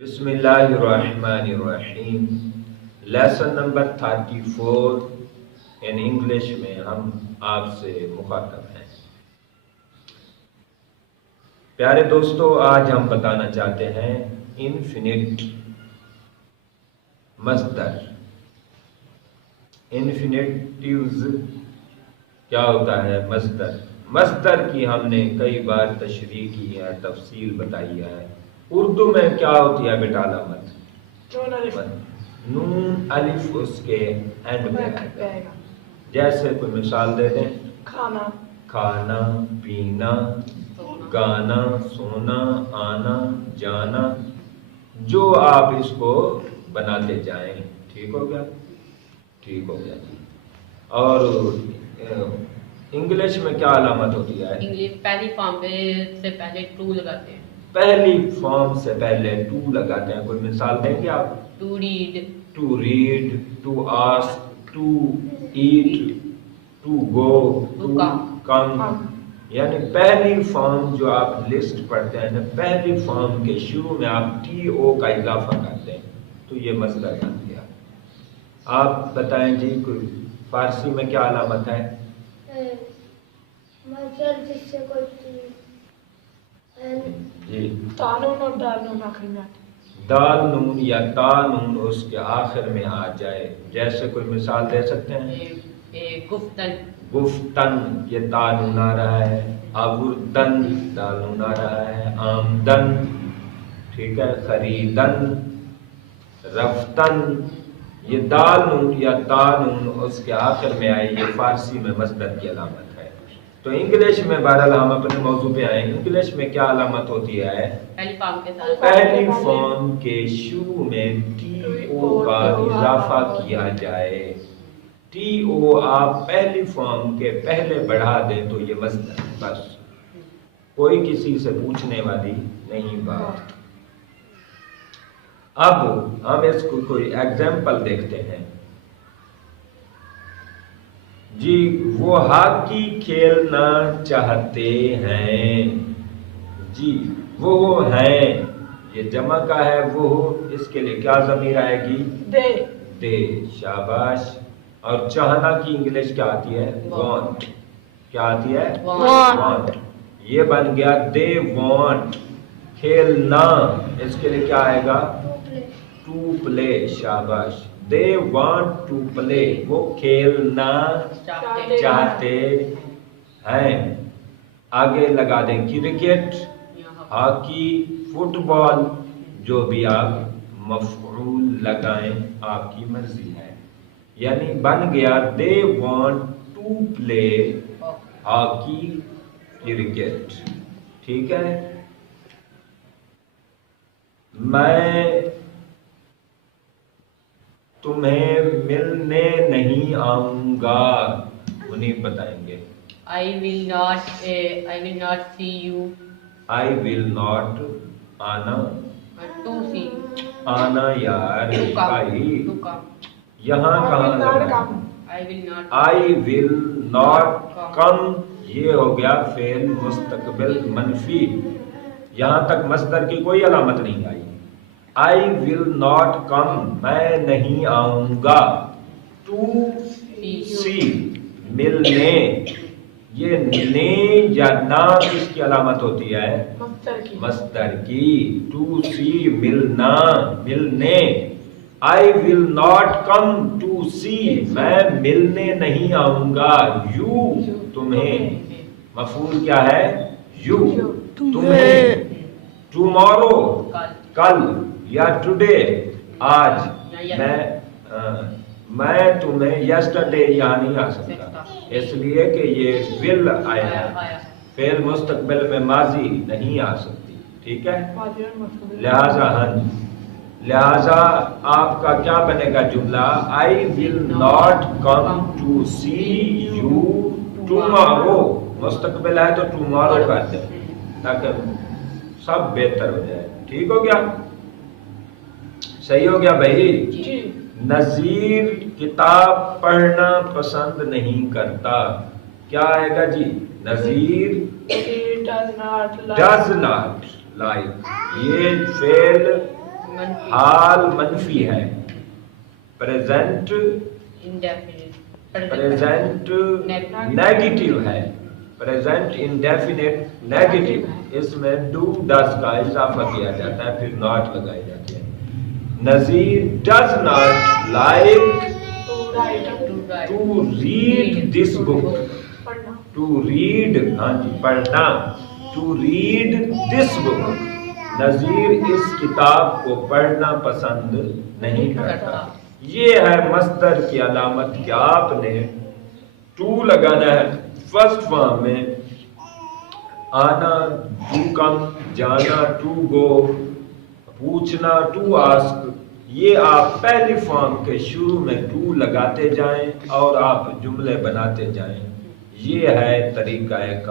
بسم اللہ الرحمن الرحیم. لیسن نمبر 34 ان انگلش میں ہم آپ سے مخاطب ہیں. پیارے دوستو، آج ہم بتانا چاہتے ہیں انفینٹ مصدر. انفینیٹیوز کیا ہوتا ہے؟ مصدر. مصدر کی ہم نے کئی بار تشریح کی ہے، تفصیل بتائی ہے. اردو میں کیا ہوتی ہے بیٹا علامت؟ نون الف اس کے اینڈ میں آئے گا. جیسے کوئی مثال دے دیں. کھانا، کھانا، پینا، گانا، سونا، آنا، جانا، جو آپ اس کو بناتے جائیں. ٹھیک ہو گیا؟ ٹھیک ہو گیا جی. اور انگلش میں کیا علامت ہوتی ہے؟ انگلش پہلی فارم سے پہلے ٹو لگاتے ہیں. پہلی فارم سے پہلے ٹو لگاتے ہیں. کوئی مثال دیں گے آپ؟ To read, to read, to ask, to eat, to go, to come. یعنی پہلی فارم جو آپ لسٹ پڑھتے ہیں نا، پہلی فارم کے شروع میں آپ ٹی او کا اضافہ کرتے ہیں تو یہ مصدر بن گیا. آپ بتائیں جی، کوئی فارسی میں کیا علامت ہے؟ مصدر جس سے کوئی چیز جی، تانون اور دالون آخر میں آتے ہیں. دال نون یا تا نون اس کے آخر میں آ جائے. جیسے کوئی مثال دے سکتے ہیں؟ گفتن، گفتن، یہ تا نون آ رہا ہے. آوردن، دال نون آ رہا ہے. آمدن، ٹھیک ہے. خریدن، رفتن، یہ دال نون یا تا نون اس کے آخر میں آئی. یہ فارسی میں مصدر کی علامت ہے. تو انگلش میں بہرحال ہم اپنے موضوع پہ آئیں. انگلش میں کیا علامت ہوتی ہے؟ پہلی فارم کے ساتھ پہلی فارم کے شروع میں ٹی او کا اضافہ کیا جائے. ٹی او آپ پہلی فارم کے پہلے بڑھا دیں تو یہ مصدر ہے. بس کوئی کسی سے پوچھنے والی نہیں بات. اب ہم اس کو کوئی ایگزامپل دیکھتے ہیں. جی، وہ ہاکی کھیلنا چاہتے ہیں. جی، وہ ہیں، یہ جمع کا ہے. وہ اس کے لیے کیا ضمیر آئے گی؟ دے. دے. شاباش. اور چاہنا کی انگلش کیا آتی ہے؟ وانٹ. کیا آتی ہے؟ وانٹ. یہ بن گیا دے وانٹ. کھیلنا، اس کے لیے کیا آئے گا؟ To play. شاباش. They want to play. وہ کھیلنا چاہتے ہیں. آگے لگا دیں کرکٹ، ہاکی، فٹ بال، جو بھی آپ مفعول لگائیں آپ کی مرضی ہے. یعنی بن گیا they want to play hockey, cricket. ٹھیک ہے. میں تمہیں ملنے نہیں آؤں گا. انہیں بتائیں گے. I will not see you. I will not. آنا، To see. آنا یار To come. بھائی. To come. یہاں کہاں لگا؟ I will not. I will not come. یہ ہو گیا فعل مستقبل منفی. یہاں تک مصدر کی کوئی علامت نہیں آئی. I will not come. میں نہیں آؤں گا. To see. ملنے. یہ نے یا نا کس کی علامت ہوتی ہے؟ مصدر کی. To see ملنا، ملنے. I will not come to see. میں ملنے نہیں آؤں گا. You تمہیں. مفعول کیا ہے؟ You تمہیں. Tomorrow کل یا today آج. میں تمہیں yesterday یہاں نہیں آ سکتا، اس لیے کہ یہ will آیا ہے. فعل مستقبل میں ماضی نہیں آ سکتی. ٹھیک ہے. لہذا آپ کا کیا بنے گا جملہ؟ I will not come to see you tomorrow. مستقبل ہے تو tomorrow کر دیں تاکہ سب بہتر ہو جائے. ٹھیک ہو گیا؟ صحیح ہو گیا بھائی؟ نذیر کتاب پڑھنا پسند نہیں کرتا. کیا آئے گا جی؟ Nazir does not like. یہ فعل منفی حال منفی ہے. پریزنٹ پریزنٹ نیگیٹو ہے. Present indefinite negative. اس میں ڈو ڈز کا اضافہ کیا جاتا ہے پھر ناٹ لگائی جاتی ہے. Nazir does not like to read this book. پڑھنا ٹو ریڈ ہاں جی پڑھنا. To read this book. Nazir اس کتاب کو پڑھنا پسند نہیں کرتا. یہ ہے مصدر کی علامت کہ آپ نے ٹو لگانا ہے فرسٹ فارم میں. آنا ٹو کم، جانا ٹو گو، پوچھنا ٹو آسک. یہ آپ پہلی فارم کے شروع میں ٹو لگاتے جائیں اور آپ جملے بناتے جائیں. یہ ہے طریقہ